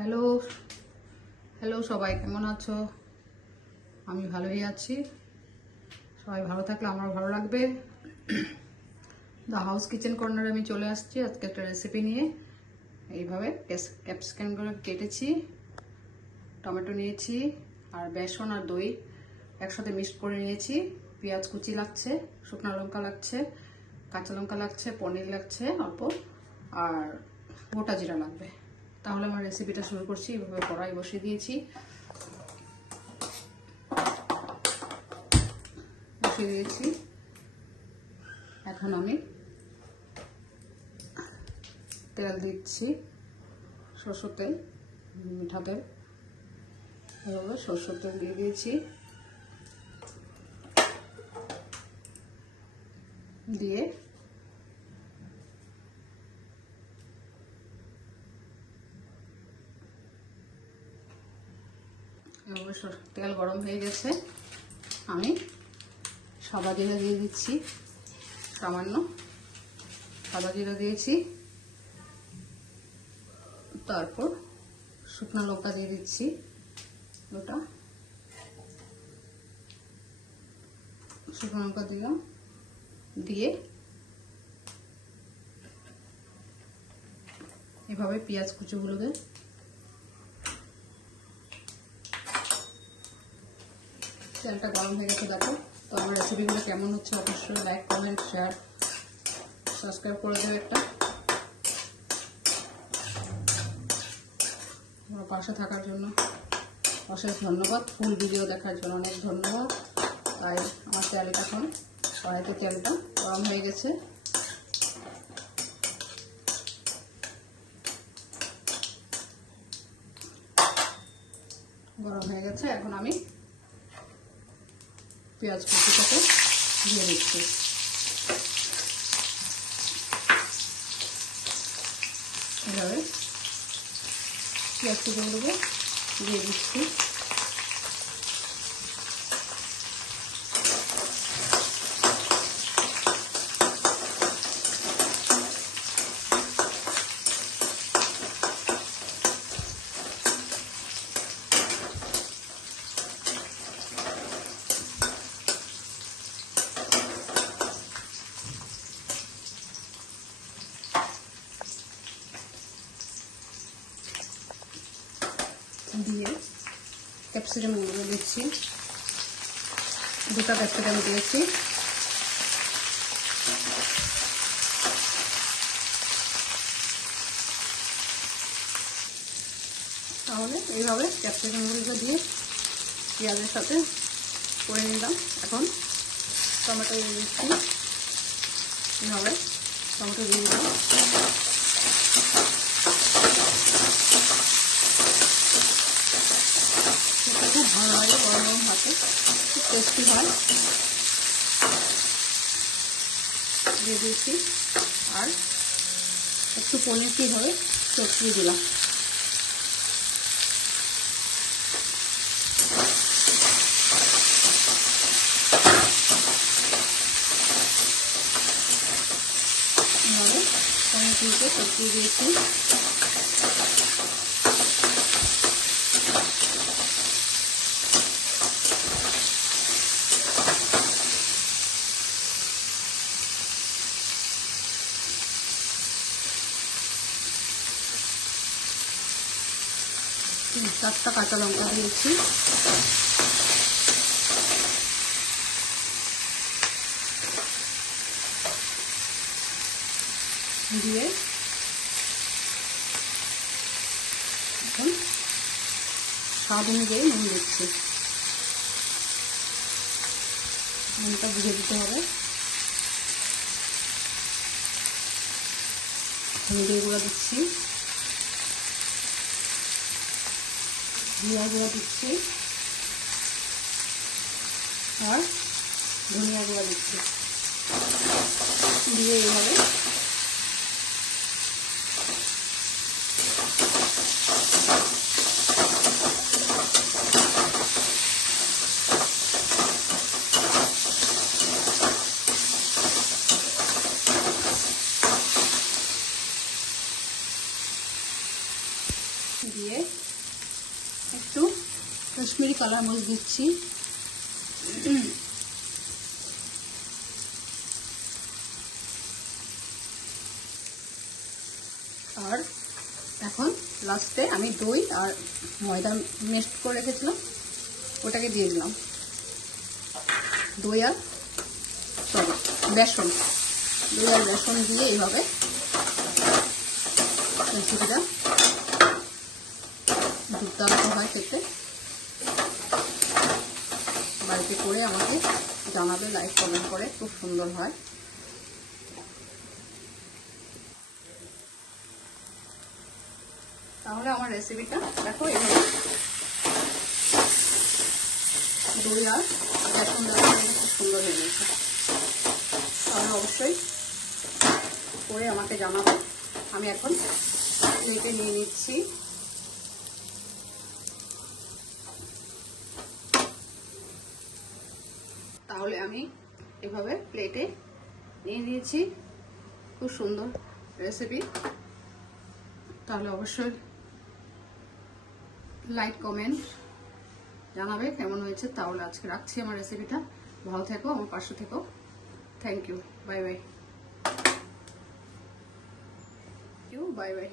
Hello hello সবাই কেমন আছো? আমি ভালোই আছি। সবাই ভালো থাকলে আমার ভালো লাগবে। দ্য হাউস কিচেন কর্নারে আমি চলে আসছি আজকে একটা রেসিপি নিয়ে। এইভাবে ক্যাপসিকাম করে কেটেছি, টমেটো নিয়েছি, আর বেসন আর দই একসাথে মিক্সড করে নিয়েছি। পেঁয়াজ কুচি লাগছে, শুকনো লঙ্কা লাগছে, কাঁচা লঙ্কা লাগছে, পনির লাগছে অল্প, আর গোটা জিরা লাগবে। তাহলে আমার রেসিপিটা শুরু করছি। এভাবে কড়াই বসিয়ে দিয়েছি, এখন আমি তেল দিচ্ছি, সরষের তেল, মিঠা তেল। এভাবে সরষের তেল দিয়ে দিয়েছি, দিয়ে তেল গরম হয়ে গেছে। আমি সাদা জিরা দিয়ে দিচ্ছি, সামান্য সাদা জিরা দিয়েছি। তারপর শুকনো লঙ্কা দিয়ে দিচ্ছি দুটা, শুকনো লঙ্কা দিলাম, দিয়ে এভাবে পেঁয়াজ কুচোগুলোকে তেলটা গরম হয়ে গেছে। দেখো তো আমার রেসিপিগুলো কেমন হচ্ছে, অবশ্যই লাইক, কমেন্ট, শেয়ার, সাবস্ক্রাইব করে দেবে একটা। আমার পাশে থাকার জন্য অশেষ ধন্যবাদ। ফুল ভিডিও দেখার জন্য অনেক ধন্যবাদ। তাই আমার তেলটা এখন কড়াইতে তেলটা গরম হয়ে গেছে। এখন আমি পেঁয়াজ কুচিটাকে দিয়ে দিচ্ছি। এভাবে পেঁয়াজ কুচিগুলোকে দিয়ে দিচ্ছি। দিয়ে ক্যাপসিকামগুলো দিচ্ছি, দুটো ক্যাপসিকাম দিয়েছি। তাহলে এইভাবে ক্যাপসিকামগুলোকে দিয়ে পেঁয়াজের সাথে করে নিলাম। এখন টমেটো দিয়ে দিচ্ছি, এইভাবে টমেটো দিয়ে দিলাম। খুব ভালো লাগে গরম গরম ভাতে, খুব টেস্টি হয়। দিয়ে দিয়েছি, আর একটু পনির কীভাবে চটকিয়ে দিলাম। এভাবে পনিরগুলোকে চটকিয়ে দিয়েছি। চারটা কাঁচা লঙ্কা দিয়েছি, দিয়ে এখন স্বাদ অনুযায়ী নুন দিচ্ছি। নুনটা বুঝে দিতে হবে। হলুদের গুঁড়া দিচ্ছি, জিরা গুঁড়া দিচ্ছি, আর ধনিয়া গুঁড়া দিচ্ছি। দিয়ে এইভাবে দিয়ে একটু কাশ্মীরি কালার মরিচ দিচ্ছি। আর এখন লাস্টে আমি দই আর ময়দা মিক্সড করে রেখেছিলাম, ওটাকে দিয়ে দিলাম। দই আর বেসন দিয়ে এইভাবে রেসিপিটা দুর্দান্ত হয় খেতে। বাড়িতে করে আমাকে জানাবে, লাইক কমেন্ট করে, খুব সুন্দর হয়। তাহলে আমার রেসিপিটা দেখো এভাবে দই আর বেসন দেওয়া খুব সুন্দর হয়ে গেছে। তাহলে অবশ্যই করে আমাকে জানাবে। আমি এখন প্লেটে নিয়ে নিচ্ছি। তাহলে আমি এভাবে প্লেটে নিয়ে নিয়েছি, খুব সুন্দর রেসিপি। তাহলে অবশ্যই লাইক কমেন্ট জানাবে কেমন হয়েছে। তাহলে আজকে রাখছি আমার রেসিপিটা। ভালো থেকো, আমার পাশে থেকো। Thank you, bye bye. Bye by.